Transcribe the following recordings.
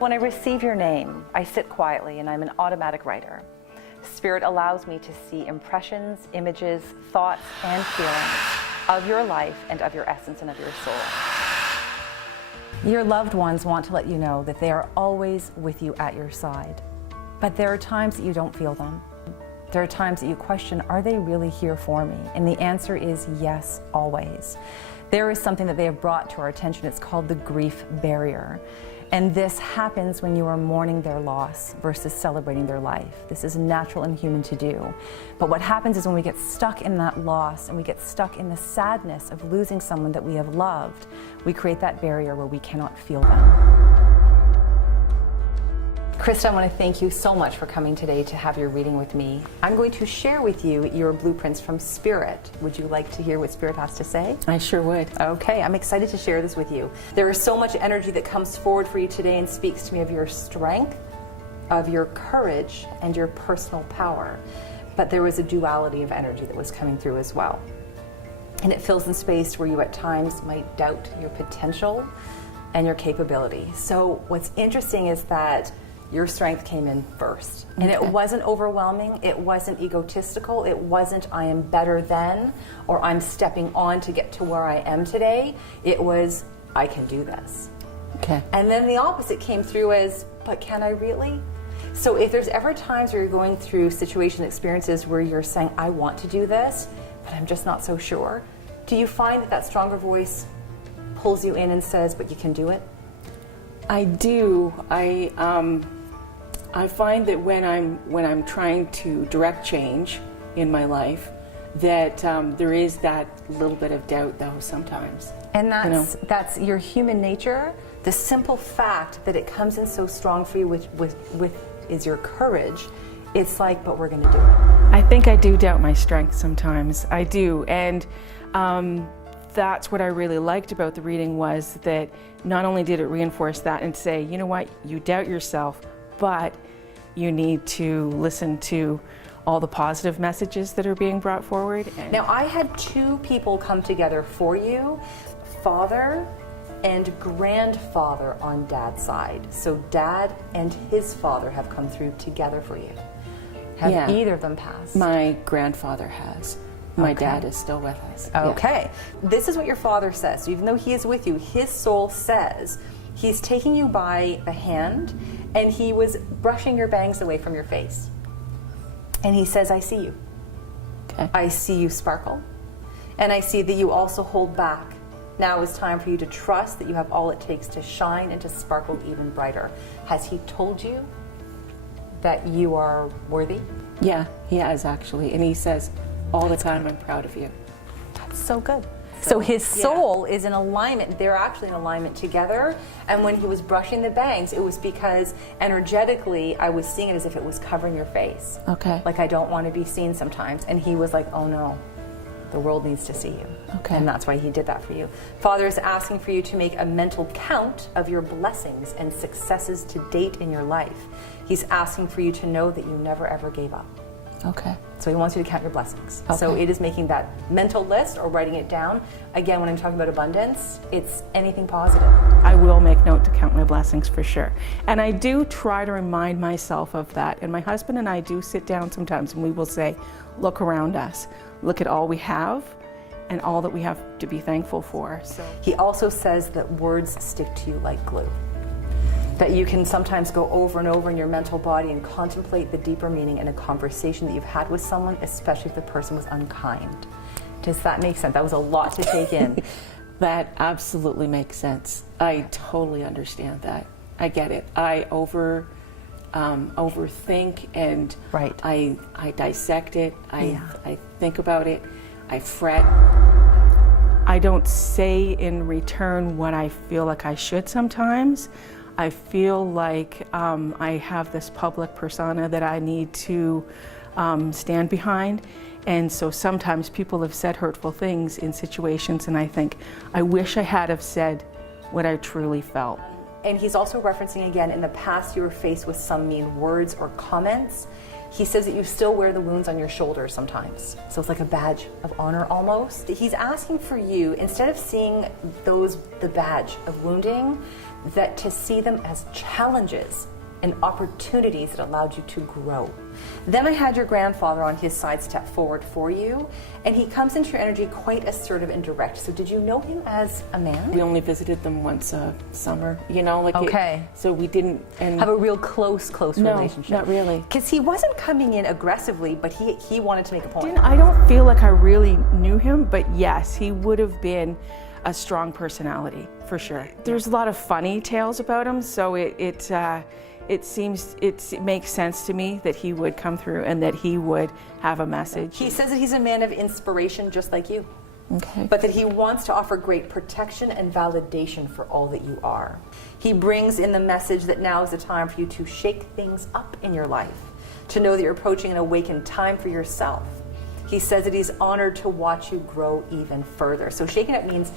When I receive your name, I sit quietly and I'm an automatic writer. Spirit allows me to see impressions, images, thoughts, and feelings of your life and of your essence and of your soul. Your loved ones want to let you know that they are always with you at your side. But there are times that you don't feel them. There are times that you question, are they really here for me? And the answer is yes, always. There is something that they have brought to our attention. It's called the grief barrier. And this happens when you are mourning their loss versus celebrating their life. This is natural and human to do. But what happens is when we get stuck in that loss and we get stuck in the sadness of losing someone that we have loved, we create that barrier where we cannot feel them. Krista, I want to thank you so much for coming today to have your reading with me. I'm going to share with you your blueprints from Spirit. Would you like to hear what Spirit has to say? I sure would. Okay, I'm excited to share this with you. There is so much energy that comes forward for you today and speaks to me of your strength, of your courage, and your personal power. But there was a duality of energy that was coming through as well. And it fills in space where you at times might doubt your potential and your capability. So what's interesting is that your strength came in first. And it wasn't overwhelming, it wasn't egotistical, it wasn't I am better than, or I'm stepping on to get to where I am today. It was, I can do this. Okay. And then the opposite came through as, but can I really? So if there's ever times where you're going through situation experiences where you're saying, I want to do this, but I'm just not so sure, do you find that that stronger voice pulls you in and says, but you can do it? I do. I find that when I'm trying to direct change in my life, that there is that little bit of doubt, though, sometimes. And that's your human nature. The simple fact that it comes in so strong for you with is your courage. It's like, but we're going to do it. I think I do doubt my strength sometimes. I do, and that's what I really liked about the reading, was that not only did it reinforce that and say, you know what, you doubt yourself, but you need to listen to all the positive messages that are being brought forward. Now, I had two people come together for you, father and grandfather on dad's side. So dad and his father have come through together for you. Have either of them passed? My grandfather has. My dad is still with us. Okay. Yeah. This is what your father says. So even though he is with you, his soul says he's taking you by the hand and he was brushing your bangs away from your face. And he says, I see you. Okay. I see you sparkle. And I see that you also hold back. Now is time for you to trust that you have all it takes to shine and to sparkle even brighter. Has he told you that you are worthy? Yeah, he has actually. And he says, all the time, I'm proud of you. That's so good. So his soul is in alignment. They're actually in alignment together. And when he was brushing the bangs, it was because energetically, I was seeing it as if it was covering your face. Okay. Like I don't want to be seen sometimes. And he was like, oh no, the world needs to see you. Okay. And that's why he did that for you. Father is asking for you to make a mental count of your blessings and successes to date in your life. He's asking for you to know that you never ever gave up. Okay. So he wants you to count your blessings. Okay. So it is making that mental list or writing it down. Again, when I'm talking about abundance, it's anything positive. I will make note to count my blessings for sure. And I do try to remind myself of that. And my husband and I do sit down sometimes and we will say, look around us. Look at all we have and all that we have to be thankful for. So he also says that words stick to you like glue. That you can sometimes go over and over in your mental body and contemplate the deeper meaning in a conversation that you've had with someone, especially if the person was unkind. Does that make sense? That was a lot to take in. That absolutely makes sense. I totally understand that. I get it. I overthink and I dissect it. I think about it. I fret. I don't say in return what I feel like I should sometimes. I feel like I have this public persona that I need to stand behind. And so sometimes people have said hurtful things in situations and I think, I wish I had have said what I truly felt. And he's also referencing again, in the past you were faced with some mean words or comments. He says that you still wear the wounds on your shoulders sometimes. So it's like a badge of honor almost. He's asking for you, instead of seeing the badge of wounding, that to see them as challenges and opportunities that allowed you to grow. Then I had your grandfather on his side step forward for you, and he comes into your energy quite assertive and direct. So did you know him as a man? We only visited them once a summer, you know, like okay. So we didn't have a real close relationship. Not really. Because he wasn't coming in aggressively, but he wanted to make a point. I don't feel like I really knew him, but yes, he would have been a strong personality for sure. There's a lot of funny tales about him, so it makes sense to me that he would come through and that he would have a message. He says that he's a man of inspiration just like you. Okay. But that he wants to offer great protection and validation for all that you are. He brings in the message that now is the time for you to shake things up in your life, to know that you're approaching an awakened time for yourself. He says that he's honored to watch you grow even further. So shaking up means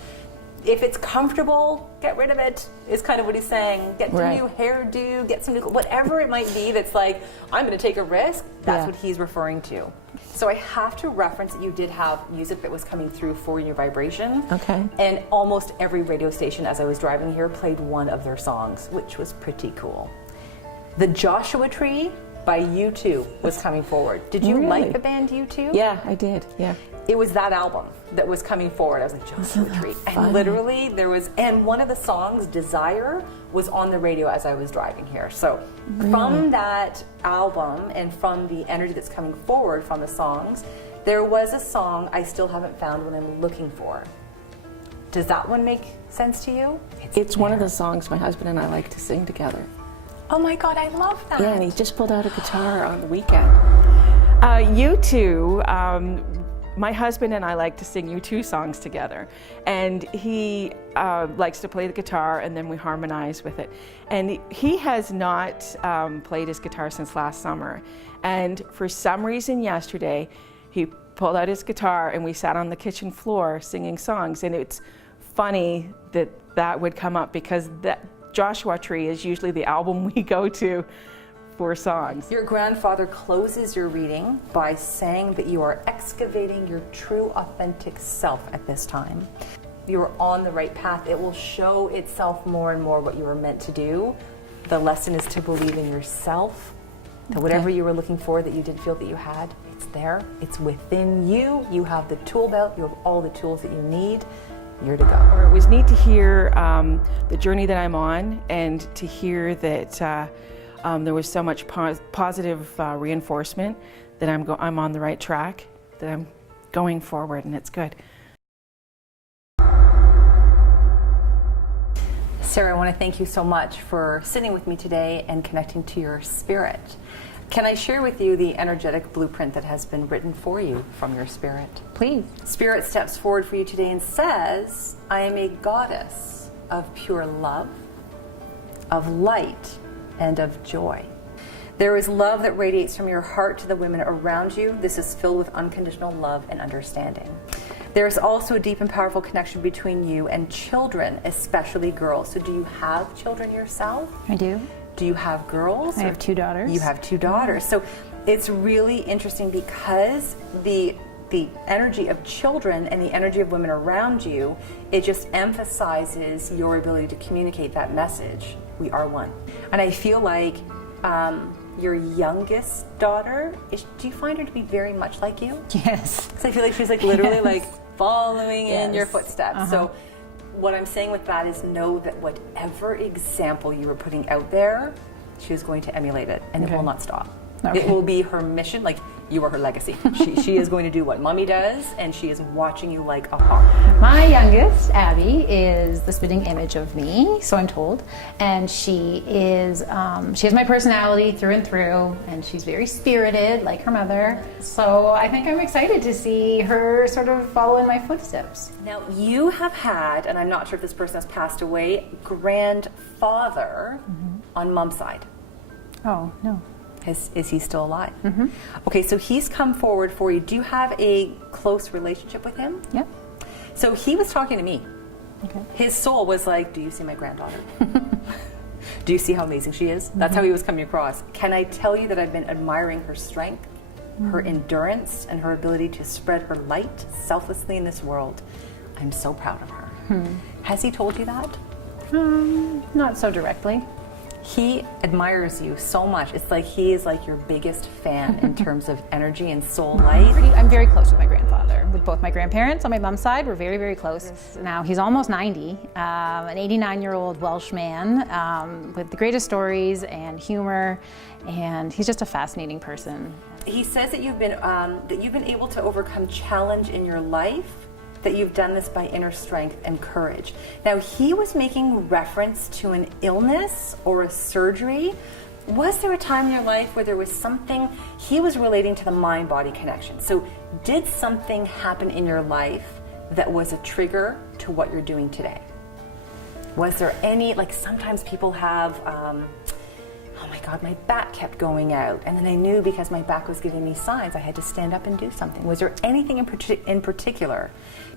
if it's comfortable, get rid of it, is kind of what he's saying. Get a new hairdo, get some new, whatever it might be that's like, I'm going to take a risk, that's what he's referring to. So I have to reference that you did have music that was coming through for your vibration. Okay. And almost every radio station as I was driving here played one of their songs, which was pretty cool. The Joshua Tree by U2 was coming forward. Did you like the band U2? Yeah, I did, yeah. It was that album that was coming forward. I was like, Joshua Tree. And literally there was, and one of the songs, Desire, was on the radio as I was driving here. So from that album and from the energy that's coming forward from the songs, there was a song I still haven't found what I'm looking for. Does that one make sense to you? It's one of the songs my husband and I like to sing together. Oh my God, I love that. Yeah, and he just pulled out a guitar on the weekend. U2, my husband and I like to sing U2 songs together. And he likes to play the guitar and then we harmonize with it. And he has not played his guitar since last summer. And for some reason yesterday, he pulled out his guitar and we sat on the kitchen floor singing songs. And it's funny that that would come up because that Joshua Tree is usually the album we go to for songs. Your grandfather closes your reading by saying that you are excavating your true authentic self at this time. You're on the right path. It will show itself more and more what you were meant to do. The lesson is to believe in yourself, that whatever you were looking for that you didn't feel that you had, it's there, it's within you. You have the tool belt, you have all the tools that you need. You're to go. It was neat to hear the journey that I'm on and to hear that there was so much positive reinforcement that I'm on the right track, that I'm going forward, and it's good. Sarah, I want to thank you so much for sitting with me today and connecting to your spirit. Can I share with you the energetic blueprint that has been written for you from your spirit? Please. Spirit steps forward for you today and says, I am a goddess of pure love, of light, and of joy. There is love that radiates from your heart to the women around you. This is filled with unconditional love and understanding. There is also a deep and powerful connection between you and children, especially girls. So do you have children yourself? I do. Do you have girls? I have 2 daughters. You have 2 daughters. So it's really interesting because the energy of children and the energy of women around you, it just emphasizes your ability to communicate that message. We are one. And I feel like your youngest daughter, do you find her to be very much like you? Yes. Because I feel like she's like literally like following in your footsteps. So what I'm saying with that is know that whatever example you are putting out there, she is going to emulate it and it will not stop. It will be her mission, like you are her legacy. She is going to do what mommy does and she is watching you like a hawk. My youngest, Abby, is the spitting image of me, so I'm told. And she is, she has my personality through and through, and she's very spirited, like her mother. So I think I'm excited to see her sort of follow in my footsteps. Now you have had, and I'm not sure if this person has passed away, grandfather on mom's side. Oh, no. Is he still alive? Okay, so he's come forward for you. Do you have a close relationship with him? Yep. So he was talking to me. Okay. His soul was like, do you see my granddaughter? Do you see how amazing she is? That's how he was coming across. Can I tell you that I've been admiring her strength, her endurance, and her ability to spread her light selflessly in this world? I'm so proud of her. Has he told you that? Not so directly. He admires you so much. It's like he is like your biggest fan in terms of energy and soul life. I'm very close with my grandfather. With both my grandparents on my mom's side, we're very, very close. Yes. Now he's almost 90, an 89-year-old Welsh man with the greatest stories and humor, and he's just a fascinating person. He says that you've been able to overcome challenge in your life, that you've done this by inner strength and courage. Now, he was making reference to an illness or a surgery. Was there a time in your life where there was something, he was relating to the mind-body connection? So did something happen in your life that was a trigger to what you're doing today? Was there any, like sometimes people have, oh my God, my back kept going out, and then I knew because my back was giving me signs I had to stand up and do something. Was there anything in particular?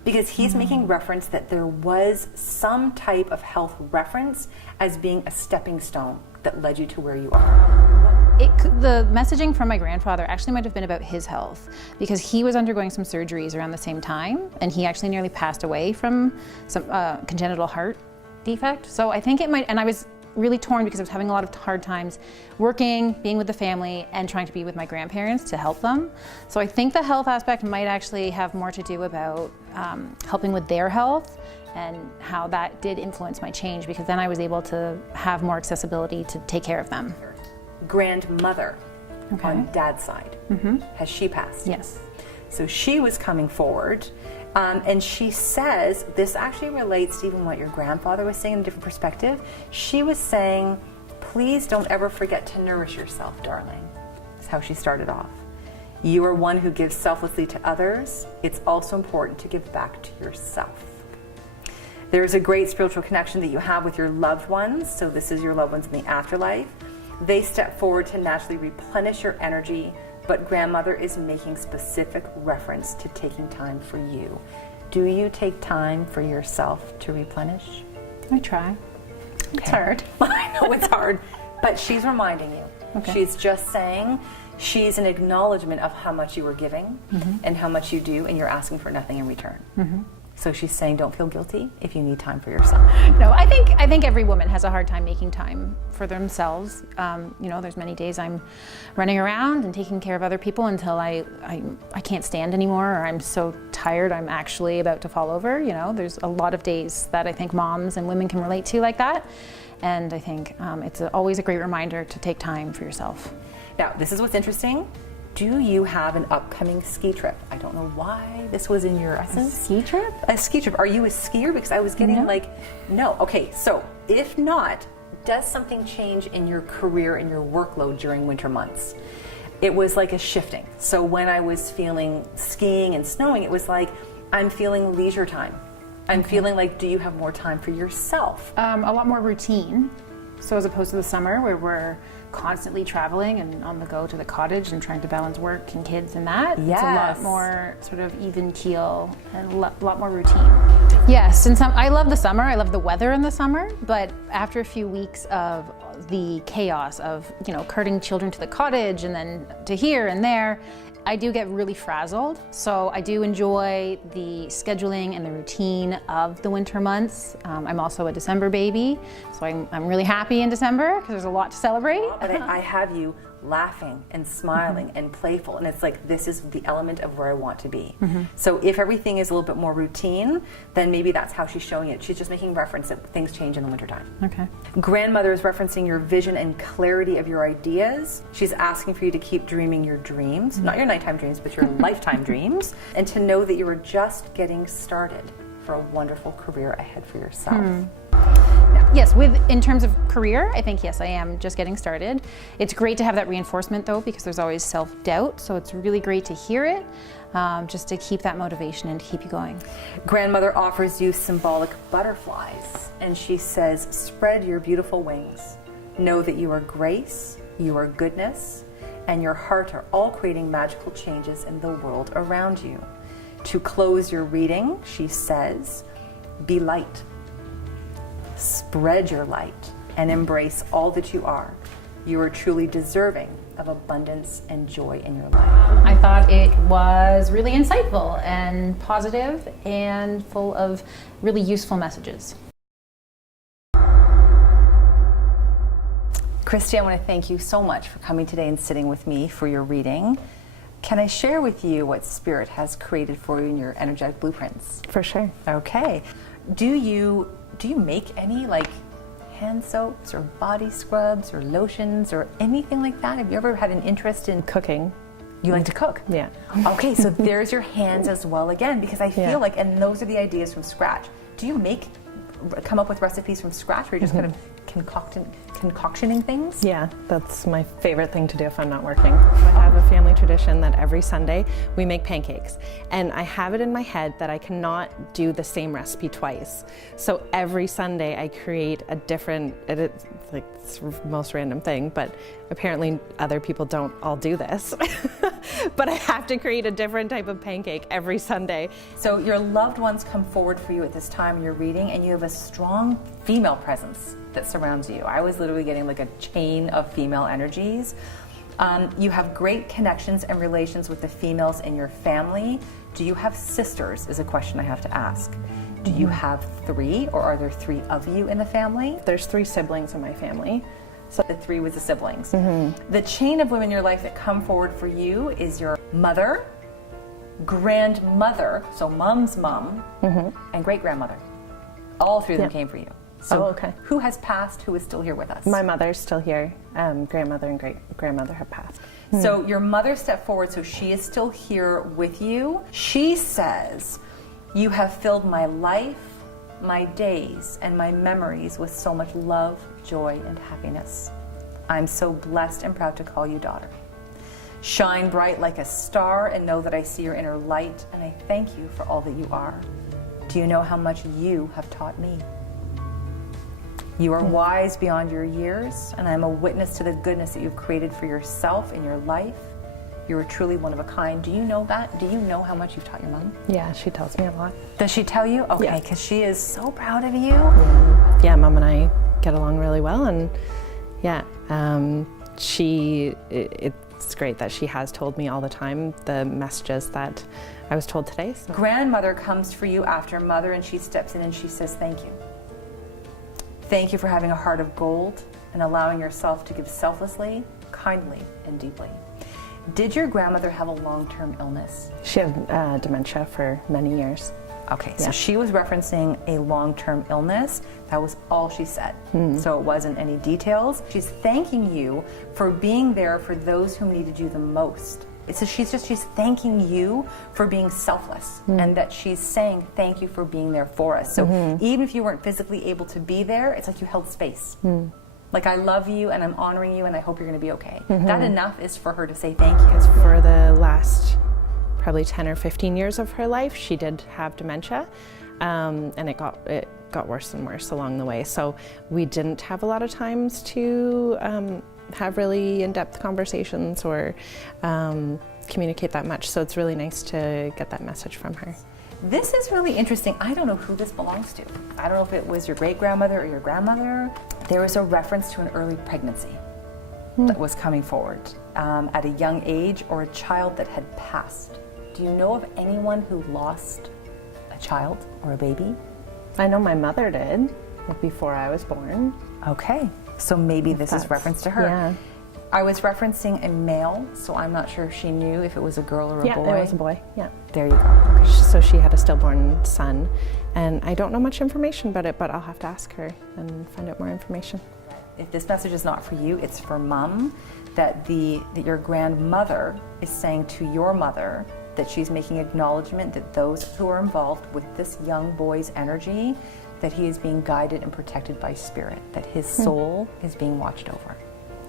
Because he's making reference that there was some type of health reference as being a stepping stone that led you to where you are. The messaging from my grandfather actually might have been about his health, because he was undergoing some surgeries around the same time, and he actually nearly passed away from some congenital heart defect. So I think it might, and I was really torn because I was having a lot of hard times working, being with the family, and trying to be with my grandparents to help them. So I think the health aspect might actually have more to do about helping with their health, and how that did influence my change, because then I was able to have more accessibility to take care of them. Grandmother on dad's side, has she passed? Yes. So she was coming forward, and she says, this actually relates to even what your grandfather was saying in a different perspective. She was saying, please don't ever forget to nourish yourself, darling. That's how she started off. You are one who gives selflessly to others. It's also important to give back to yourself. There's a great spiritual connection that you have with your loved ones. So this is your loved ones in the afterlife. They step forward to naturally replenish your energy, but grandmother is making specific reference to taking time for you. Do you take time for yourself to replenish? I try. Okay. It's hard. I know it's hard, but she's reminding you. Okay. She's just saying, she's an acknowledgement of how much you are giving and how much you do, and you're asking for nothing in return. So she's saying, don't feel guilty if you need time for yourself. No, I think every woman has a hard time making time for themselves. You know, there's many days I'm running around and taking care of other people until I can't stand anymore, or I'm so tired I'm actually about to fall over. You know, there's a lot of days that I think moms and women can relate to like that. And I think it's always a great reminder to take time for yourself. Now, this is what's interesting. Do you have an upcoming ski trip? I don't know why this was in your essence. A ski trip? A ski trip. Are you a skier? Because I was getting no. Okay, so if not, does something change in your career and your workload during winter months? It was like a shifting. So when I was feeling skiing and snowing, it was like, I'm feeling leisure time. I'm feeling like, do you have more time for yourself? A lot more routine. So as opposed to the summer where we're constantly traveling and on the go to the cottage and trying to balance work and kids and that, it's a lot more sort of even keel and a lot more routine. Yes, and I love the summer. I love the weather in the summer, but after a few weeks of the chaos of, you know, carting children to the cottage and then to here and there, I do get really frazzled. So I do enjoy the scheduling and the routine of the winter months. I'm also a December baby, so I'm really happy in December because there's a lot to celebrate. But I have you laughing and smiling and playful, and it's like, this is the element of where I want to be. So if everything is a little bit more routine, then maybe that's how she's showing it. She's just making reference that things change in the wintertime. Okay. Grandmother is referencing your vision and clarity of your ideas. She's asking for you to keep dreaming your dreams, not your nighttime dreams, but your lifetime dreams, and to know that you are just getting started for a wonderful career ahead for yourself. Yes, in terms of career, I think yes, I am just getting started. It's great to have that reinforcement though, because there's always self-doubt, so it's really great to hear it, just to keep that motivation and to keep you going. Grandmother offers you symbolic butterflies, and she says, spread your beautiful wings. Know that you are grace, you are goodness, and your heart are all creating magical changes in the world around you. To close your reading, she says, be light. Spread your light and embrace all that you are. You are truly deserving of abundance and joy in your life. I thought it was really insightful and positive and full of really useful messages. Christy, I want to thank you so much for coming today and sitting with me for your reading. Can I share with you what Spirit has created for you in your energetic blueprints? For sure. Okay. Do you make any like hand soaps or body scrubs or lotions or anything like that? Have you ever had an interest in Cooking. You like to cook? Yeah. Okay, so there's your hands as well again, because I feel Yeah. like, and those are the ideas from scratch. Do you come up with recipes from scratch, or are you just kind of concoctioning things? Yeah, that's my favorite thing to do if I'm not working. I have a family tradition that every Sunday we make pancakes, and I have it in my head that I cannot do the same recipe twice. So every Sunday I create a different, it's like it's the most random thing, but apparently other people don't all do this. But I have to create a different type of pancake every Sunday. So your loved ones come forward for you at this time in your reading, and you have a strong female presence that surrounds you. I was literally getting like a chain of female energies. You have great connections and relations with the females in your family. Do you have sisters is a question I have to ask. Do you have 3, or are there 3 of you in the family? There's 3 siblings in my family. So the 3 was the siblings. The chain of women in your life that come forward for you is your mother, grandmother, so mom's mom, and great-grandmother. All 3 of them came for you. So okay. Who has passed, who is still here with us? My mother's still here. Grandmother and great-grandmother have passed. So your mother stepped forward, so she is still here with you. She says, "You have filled my life, my days, and my memories with so much love, joy, and happiness. I'm so blessed and proud to call you daughter. Shine bright like a star and know that I see your inner light, and I thank you for all that you are. Do you know how much you have taught me? You are wise beyond your years, and I am a witness to the goodness that you've created for yourself in your life. You are truly one of a kind." Do you know that? Do you know how much you've taught your mom? Yeah, she tells me a lot. Does she tell you? Okay, Yeah. because she is so proud of you. Yeah, Mom and I get along really well, and yeah, it's great that she has told me all the time the messages that I was told today. So. Grandmother comes for you after mother, and she steps in and she says, "Thank you. Thank you for having a heart of gold and allowing yourself to give selflessly, kindly, and deeply." Did your grandmother have a long-term illness? She had dementia for many years. Okay, so Yeah. she was referencing a long-term illness. That was all she said. So it wasn't any details. She's thanking you for being there for those who needed you the most. So she's thanking you for being selfless, and that she's saying thank you for being there for us. So even if you weren't physically able to be there, it's like you held space. Like, I love you and I'm honoring you and I hope you're going to be okay. That enough is for her to say thank you. For the last probably 10 or 15 years of her life, she did have dementia, and it got worse and worse along the way. So we didn't have a lot of times to have really in-depth conversations or communicate that much. So it's really nice to get that message from her. This is really interesting. I don't know who this belongs to. I don't know if it was your great-grandmother or your grandmother. There was a reference to an early pregnancy that was coming forward at a young age, or a child that had passed. Do you know of anyone who lost a child or a baby? I know my mother did, before I was born. Okay, so maybe this is reference to her. Yeah. I was referencing a male, so I'm not sure if she knew if it was a girl or a boy. Yeah, it was a boy. Yeah. There you go. So she had a stillborn son, and I don't know much information about it, but I'll have to ask her and find out more information. If this message is not for you, it's for Mom, that your grandmother is saying to your mother that she's making acknowledgement that those who are involved with this young boy's energy, that he is being guided and protected by Spirit, that his soul is being watched over.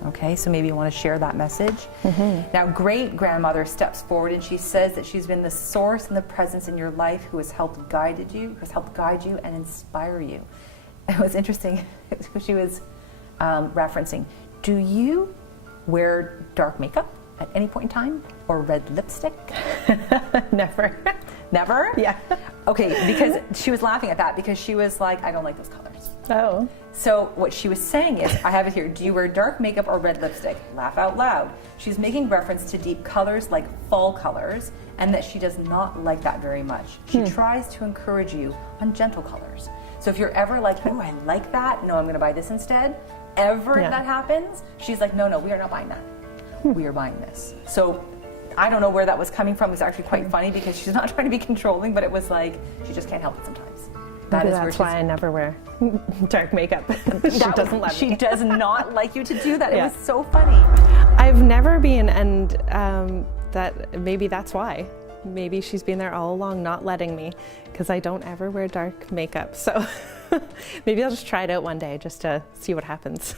Okay, so maybe you want to share that message. Now, great-grandmother steps forward and she says that she's been the source and the presence in your life who has helped guide you and inspire you. It was interesting, she was referencing, do you wear dark makeup at any point in time, or red lipstick? Never. Never? Yeah. Okay, because she was laughing at that because she was like, I don't like those colors. Oh. So what she was saying is, I have it here, do you wear dark makeup or red lipstick? Laugh out loud. She's making reference to deep colors like fall colors, and that she does not like that very much. She tries to encourage you on gentle colors. So if you're ever like, oh, I like that, no, I'm gonna buy this instead, whenever that happens, she's like, no, we are not buying that. We are buying this. So I don't know where that was coming from. It was actually quite funny because she's not trying to be controlling, but it was like, she just can't help it sometimes. That's why I never wear dark makeup. She doesn't let me. She does not like you to do that. It was so funny. I've never been, and that maybe that's why. Maybe she's been there all along, not letting me, because I don't ever wear dark makeup. So maybe I'll just try it out one day just to see what happens.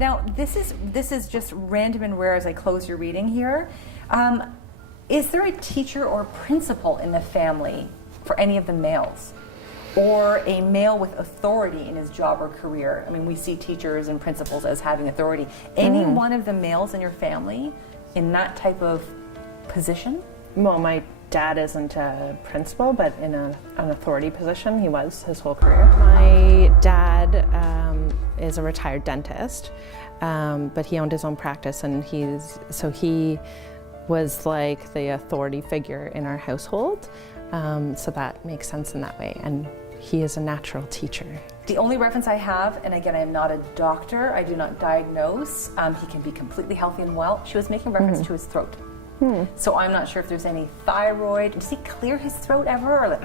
Now, this is just random and rare as I close your reading here. Is there a teacher or principal in the family for any of the males? Or a male with authority in his job or career? I mean, we see teachers and principals as having authority. Any one of the males in your family in that type of position? Well, my dad isn't a principal, but in an authority position. He was his whole career. My dad is a retired dentist, but he owned his own practice, and he was like the authority figure in our household. So that makes sense in that way. And he is a natural teacher. The only reference I have, and again, I'm not a doctor, I do not diagnose, he can be completely healthy and well. She was making reference to his throat. So I'm not sure if there's any thyroid. Does he clear his throat ever? Or like,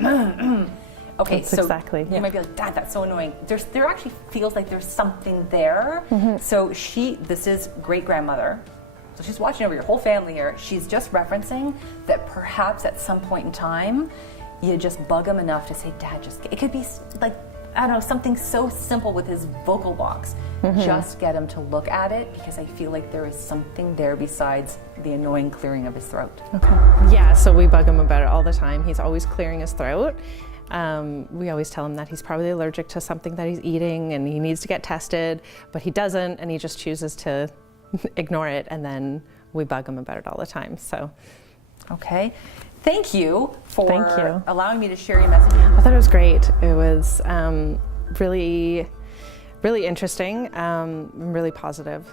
okay, That's so exactly. you might be like, Dad, that's so annoying. There actually feels like there's something there. So this is great-grandmother. So she's watching over your whole family here. She's just referencing that perhaps at some point in time, you just bug him enough to say, Dad, it could be like, I don't know, something so simple with his vocal box. Just get him to look at it, because I feel like there is something there besides the annoying clearing of his throat. Okay. Yeah, so we bug him about it all the time. He's always clearing his throat. We always tell him that he's probably allergic to something that he's eating and he needs to get tested, but he doesn't, and he just chooses to ignore it, and then we bug him about it all the time. So, okay. Thank you for Thank you. allowing me to share your message. I thought it was great. It was really, really interesting, really positive.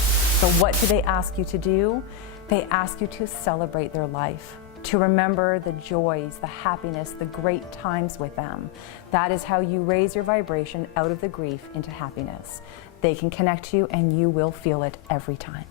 So what do they ask you to do? They ask you to celebrate their life, to remember the joys, the happiness, the great times with them. That is how you raise your vibration out of the grief into happiness. They can connect to you, and you will feel it every time.